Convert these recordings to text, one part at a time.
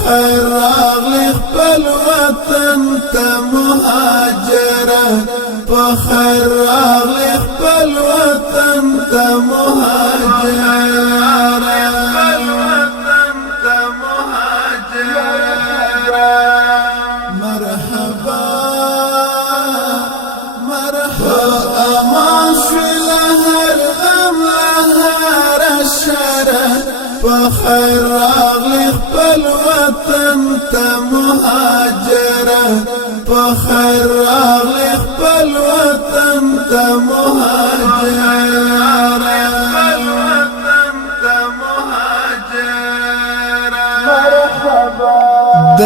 خیر راغلی خپل وطن ته مهاجره په خیر راغلی خپل وطن ته مرحبا مرحبا امان شوی لهر غم لهر شره په خیر راغلی خپل وطن ته مهاجره په خیر راغلی خپل وطن ته د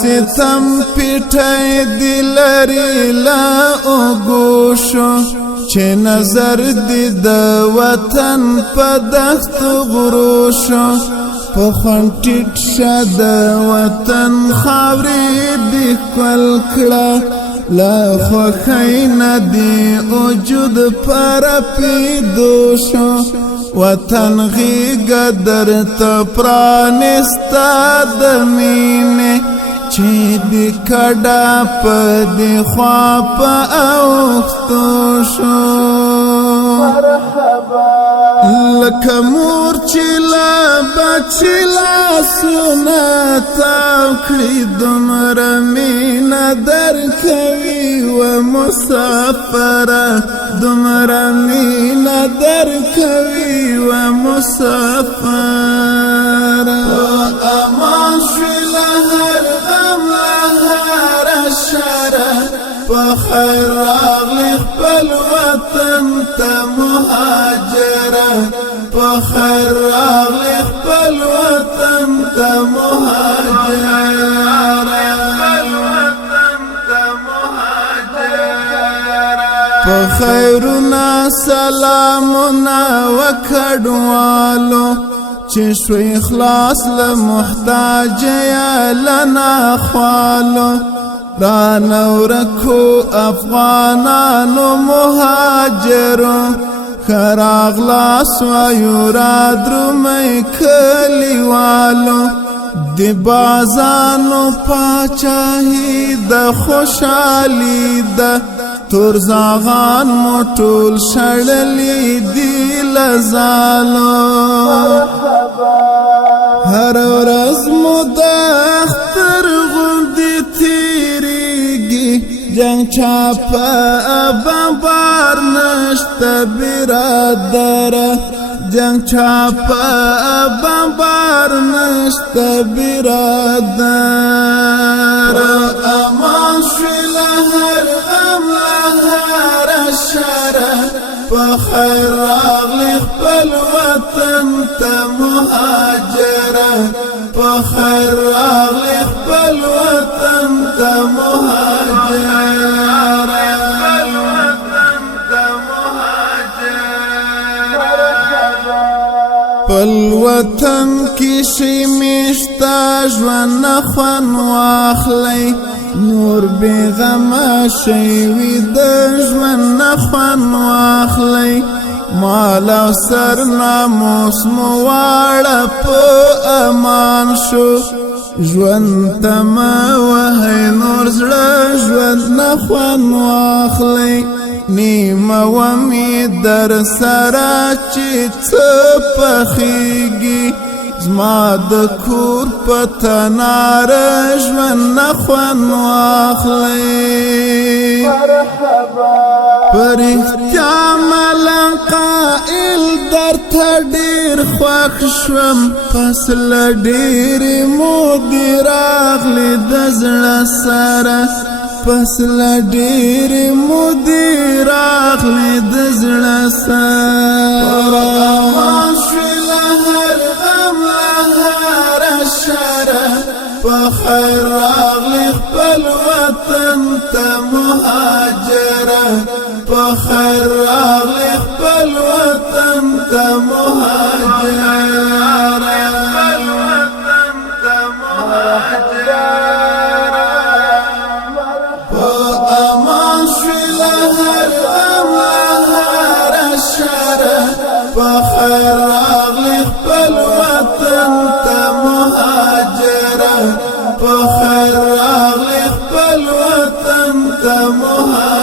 ستم پیټای دلری لا اوګوشو چې نظر دی د وطن په دښت غروشو په خونټیټ شه د وطن خاورې دی کل کړه لا خوښۍ نه دی وجود پر پیدو شو وطن غیږه درته پرانسته د مینې چې د کډه په دې خوا په اوښتو شو لکه مور چې لا بچي لاسونه تاو کړي دومره مینه درکوي و مسافره دومره مینه درکوي و مسافره امان شوی لهر غم لهر شره په خیر راغلی خپل وطن ته مهاجره په خیر راغلی خپل وطن ته په خیرونه سلامونه وکړوالو چې شوی خلاص له محتاج یا لنا خوالو رانورکو افغانانو مهاجرو خراغلاس وایو را درومی کلیوالو دی بازانو پاچاهی د خوشحالی ده ترزاغان موټول شړلی دی لزالو هر ورځ مو د اختر غوندې تیریږي جنگ چاپه بمبار نشته برادره جنگ چاپه بمبار نشته برادره امان شوی لهر غم لهر شره په خیر راغلی خپل وطن ته مهاجره په خیر راغلی خپل وطن ته خپل وطن کې شي میشته ژوند خوند واخلی نور بیغمه شي ویده ژوند خوند واخلی مال او سر ناموس مو واړه په امان شو ژوند ته مه وهئ نور زړه ژوند نه خوند واخلی نیمه ومې در سره چې څه پخیږي زما د کور په تناره ژوند نه خوند واخلی پر اختیا ملنګ قائل درته ډېر خوښ شوم پس له ډېرې مودې راغلې د زړه سره پس له ډېرې مودې راغلې د زړه سره امان شوی لهر غم لهر شره په خیر راغلی خپل وطن ته مهاجره په خیر راغلی خپل وطن ته خیر راغلی خپل وطن ته مهاجره مهاجر